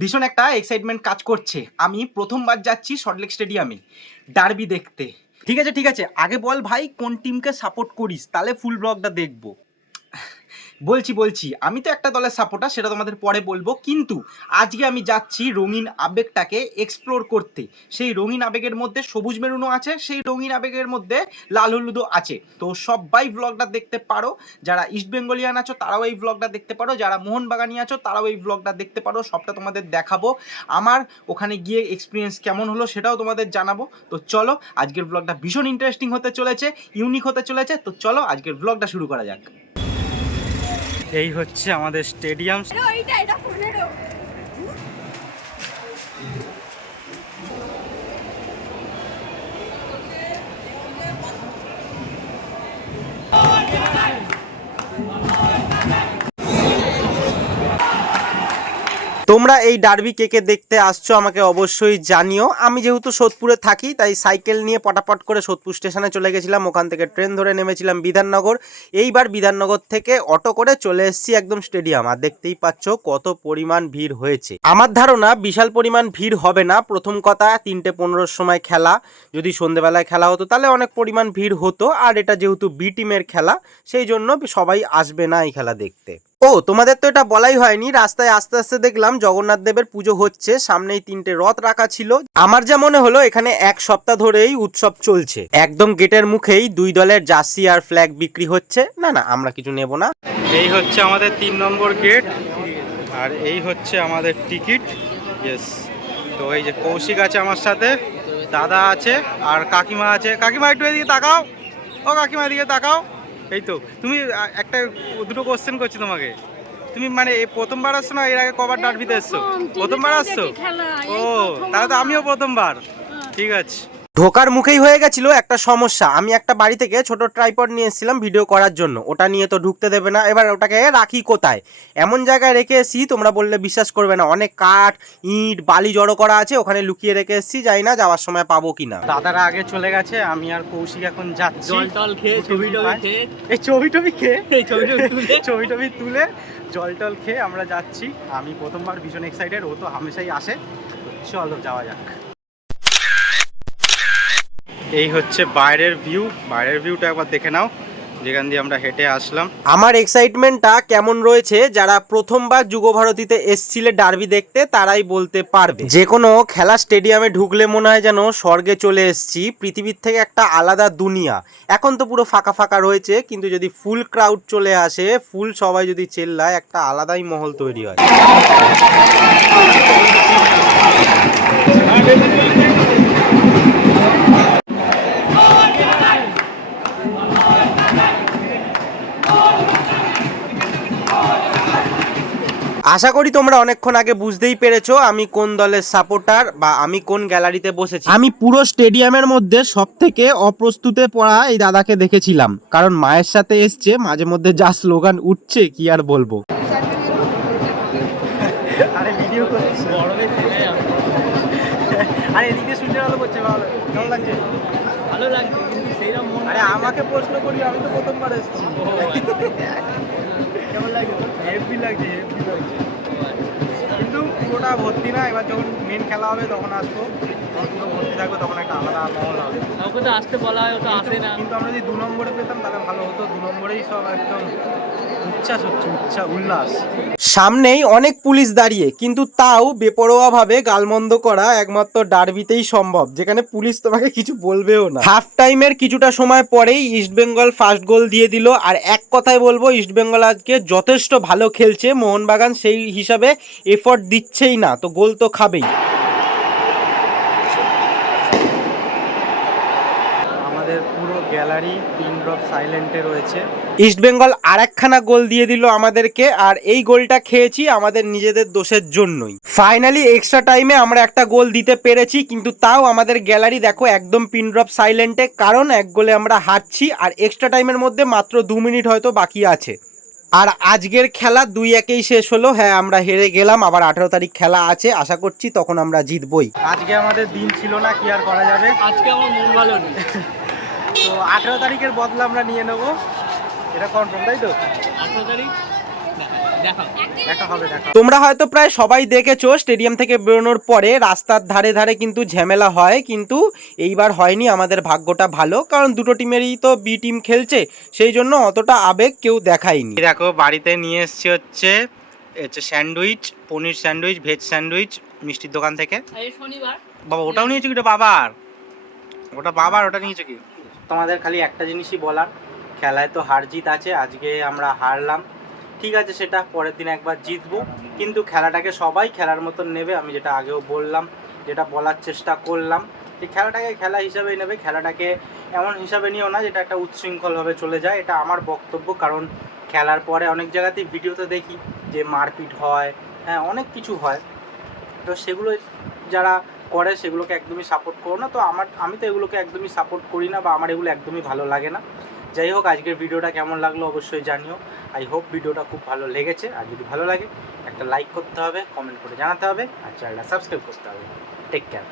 ভীষণ একটা এক্সাইটমেন্ট কাজ করছে। আমি প্রথমবার যাচ্ছি সল্টলেক স্টেডিয়ামে ডার্বি দেখতে। ঠিক আছে, আগে বল ভাই কোন টিমকে সাপোর্ট করিস, তাহলে ফুল ব্লগটা দেখবো। বলছি আমি তো একটা দলের সাপোর্টার, সেটা তোমাদের পরে বলবো। কিন্তু আজকে আমি যাচ্ছি রঙিন আবেগটাকে এক্সপ্লোর করতে। সেই রঙিন আবেগের মধ্যে সবুজ মেরুনও আছে, সেই রঙিন আবেগের মধ্যে লাল হলুদও আছে। তো সবাই ব্লগটা দেখতে পারো। যারা ইস্ট বেঙ্গলিয়ান আছো তারাও এই ব্লগটা দেখতে পারো, যারা মোহনবাগানি আছো তারাও এই ব্লগটা দেখতে পারো। সবটা তোমাদের দেখাবো, আমার ওখানে গিয়ে এক্সপিরিয়েন্স কেমন হলো সেটাও তোমাদের জানাবো। তো চলো, আজকের ব্লগটা ভীষণ ইন্টারেস্টিং হতে চলেছে, ইউনিক হতে চলেছে। তো চলো আজকের ব্লগটা শুরু করা যাক। এই হচ্ছে আমাদের স্টেডিয়াম। তোমরা এই ডার্বি কে কে দেখতে আসছো আমাকে অবশ্যই জানিও। আমি যেহেতু সোদপুরে থাকি তাই সাইকেল নিয়ে পটাপট করে সোদপুর স্টেশনে চলে গেছিলাম, ওখান থেকে ট্রেন ধরে নেমেছিলাম বিধাননগর। এইবার বিধাননগর থেকে অটো করে চলে এসেছি একদম স্টেডিয়াম। আর দেখতেই পাচ্ছ কত পরিমাণ ভিড় হয়েছে। আমার ধারণা বিশাল পরিমাণ ভিড় হবে না। প্রথম কথা 3:15-র সময় খেলা, যদি সন্ধ্যেবেলায় খেলা হতো তাহলে অনেক পরিমাণ ভিড় হতো। আর এটা যেহেতু বি টিমের খেলা সেই জন্য সবাই আসবে না এই খেলা দেখতে। ও তোমাদের তো এটা বলাই হয়নি, রাস্তায় আস্তে আস্তে দেখলাম জগন্নাথ দেবের পুজো হচ্ছে, সামনেই 3টে রথ রাখা ছিল। আমার যা মনে হলো এখানে এক সপ্তাহ ধরেই উৎসব চলছে। একদম গেটের মুখেই দুই দলের জার্সি আর ফ্ল্যাগ বিক্রি হচ্ছে। না আমরা কিছু নেব না। এই হচ্ছে আমাদের 3 নম্বর গেট, আর এই হচ্ছে আমাদের টিকিট। ইয়েস, তো এই যে কৌশিক আছে আমার সাথে, দাদা আছে আর কাকিমা আছে। কাকিমা একটু এদিকে তাকাও, ও কাকিমা এদিকে তাকাও। এই তো তুমি একটা দুটো কোশ্চেন করছি তোমাকে, তুমি মানে এই প্রথমবার আসছো না এর আগে কবার ডার্বিতে এসছো? প্রথমবার আসছো? ও তাহলে তো আমিও প্রথমবার। ঠিক আছে। ঢোকার মুখেই হয়ে গেছিল একটা সমস্যা। আমি একটা বাড়ি থেকে ছোট ট্রাইপড নিয়ে এসেছিলাম ভিডিও করার জন্য, ওটা নিয়ে তো ঢুকতে দেবে না। এবার ওটাকে রাখি কোথায়, এমন জায়গায় রেখে এসেছি তোমরা বললে বিশ্বাস করবে না, অনেক কাঠ ইট বালি জড়ো করা আছে, ওখানে লুকিয়ে রেখে এসেছি। জানি না যাওয়ার সময় পাবো কিনা। দাদারা আগে চলে গেছে, আমি আর কৌশিক এখন যাচ্ছি। জল টল খেয়ে ছবি টবি তুলে জল টল খেয়ে আমরা যাচ্ছি। আমি প্রথমবার ভীষণ এক্সাইটেড, ও তো হামেশাই আসে। চলো যাওয়া যাক। এই হচ্ছে বাইরের ভিউটা একবার দেখে নাও, যেখান দিয়ে আমরা হেঁটে আসলাম। আমার এক্সাইটমেন্টটা কেমন রয়েছে যারা প্রথমবার যুগভারতীতে এসছিলে ডার্বি দেখতে তারাই বলতে পারবে। যে কোনো খেলা স্টেডিয়ামে ঢুকলে মনে হয় যেন স্বর্গে চলে এসেছি, পৃথিবীর থেকে একটা আলাদা দুনিয়া। এখন তো পুরো ফাঁকা ফাঁকা রয়েছে, কিন্তু যদি ফুল ক্রাউড চলে আসে, ফুল সবাই যদি চেল্লায়, একটা আলাদাই মহল তৈরি হয়। আশা করি তোমরা অনেকক্ষণ আগে বুঝতেই পেরেছো আমি কোন দলের সাপোর্টার বা আমি কোন গ্যালারিতে বসেছি। আমি পুরো স্টেডিয়ামের মধ্যে সব থেকে অপ্রস্তুতে পড়া এই দাদাকে দেখেছিলাম, কারণ মায়ের সাথে এসছে, মাঝে মধ্যে যা স্লোগান উঠছে কি আর বলবো। আরে ভিডিও করছিস, আরে এদিকে শুনতে ভালো করছে, ভালো কেমন লাগছে? ভালো লাগছে, কিন্তু সেইরকম মন। আরে আমাকে প্রশ্ন করি, আমি তো প্রথমবার এসেছি। কেমন লাগছে? হেভি লাগছে, কিন্তু পুরোটা ভর্তি না। এবার যখন মেন খেলা হবে তখন আসবো, যখন পুরো ভর্তি থাকবে তখন একটা আলাদা মহল হবে। ওকে তো আসতে বলা হয়, ও তো আসে না। কিন্তু আমরা যদি 2 নম্বরে পেতাম তাহলে ভালো হতো। 2 নম্বরেই সব একদম উচ্ছ্বাস হচ্ছে, উল্লাস। সামনেই অনেক পুলিশ দাঁড়িয়ে, কিন্তু তাও বেপরোয়া ভাবে গালমন্দ করা একমাত্র ডার্বিতেই সম্ভব, যেখানে পুলিশ তোমাকে কিছু বলবেও না। হাফ টাইমের কিছুটা সময় পরেই ইস্টবেঙ্গল ফার্স্ট গোল দিয়ে দিল। আর এক কথায় বলবো, ইস্টবেঙ্গল আজকে যথেষ্ট ভালো খেলছে, মোহনবাগান সেই হিসাবে এফর্ট দিচ্ছেই না, তো গোল তো খাবেই। আমাদের পুরো গ্যালারি পিন ড্রপ সাইলেন্টে রয়েছে। ইস্টবেঙ্গল আরেকখানা গোল দিয়ে দিল আমাদেরকে, আর এই গোলটা খেয়েছি আমাদের নিজেদের দোষের জন্যই। ফাইনালি এক্সট্রা টাইমে আমরা একটা গোল দিতে পেরেছি, কিন্তু তাও আমাদের গ্যালারি দেখো একদম পিন ড্রপ সাইলেন্টে, কারণ এক গোলে আমরা হারছি। আর এক্সট্রা টাইমের মধ্যে মাত্র 2 মিনিট হয়তো বাকি আছে। আর আজকের খেলা 2-1-এই শেষ হলো। হ্যাঁ, আমরা হেরে গেলাম, আবার 18 তারিখ খেলা আছে, আশা করছি তখন আমরা জিতবই। আজকে আমাদের দিন ছিল না, কি আর করা যাবে। আজকে আমার মন ভালো নেই, তো 18 তারিখের বদলা আমরা নিয়ে নেবো, এটা কনফার্ম, তাই তো? 18 তারিখ দেখা তোমরা হয়তো প্রায় সবাই দেখেছো স্টেডিয়াম থেকে বেরোনোর পরে রাস্তার ধারে ধারে কিন্তু ঝামেলা হয়, কিন্তু এইবার হয়নি। আমাদের ভাগ্যটা ভালো, কারণ দুটো টিমেরই তো বি টিম খেলছে, সেই জন্য অতটা আবেগ কেউ দেখায়নি। দেখো বাড়িতে নিয়ে এসছি হচ্ছে স্যান্ডউইচ, পনির স্যান্ডউইচ, ভেজ স্যান্ডউইচ মিষ্টির দোকান থেকে। এই শনিবার বাবা ওটাও নিয়েছো কি? বাবার ওটা নিয়েছো কি? তোমাদের খালি একটা জিনিসই বলার, খেলায় তো হার জিত আছে। আজকে আমরা হারলাম, ঠিক আছে, সেটা পরের দিন একবার জিতবো, কিন্তু খেলাটাকে সবাই খেলার মতন নেবে। আমি যেটা আগেও বললাম, যেটা বলার চেষ্টা করলাম, যে খেলাটাকে খেলা হিসাবেই নেবে। খেলাটাকে এমন হিসাবে নিও না যেটা একটা উচ্ছৃঙ্খলভাবে চলে যায়, এটা আমার বক্তব্য। কারণ খেলার পরে অনেক জায়গাতেই ভিডিওতে দেখি যে মারপিট হয়, হ্যাঁ অনেক কিছু হয়, তো সেগুলো যারা করে সেগুলোকে একদমই সাপোর্ট করো না। তো আমি তো এগুলোকে একদমই সাপোর্ট করি না, বা আমার এগুলো একদমই ভালো লাগে না। যাই হোক, আজকের ভিডিওটা কেমন লাগলো অবশ্যই জানিও। আই হোপ ভিডিওটা খুব ভালো লেগেছে। আর যদি ভালো লাগে একটা লাইক করতে হবে, কমেন্ট করে জানাতে হবে, আর চ্যানেলটা সাবস্ক্রাইব করতে হবে। Take care.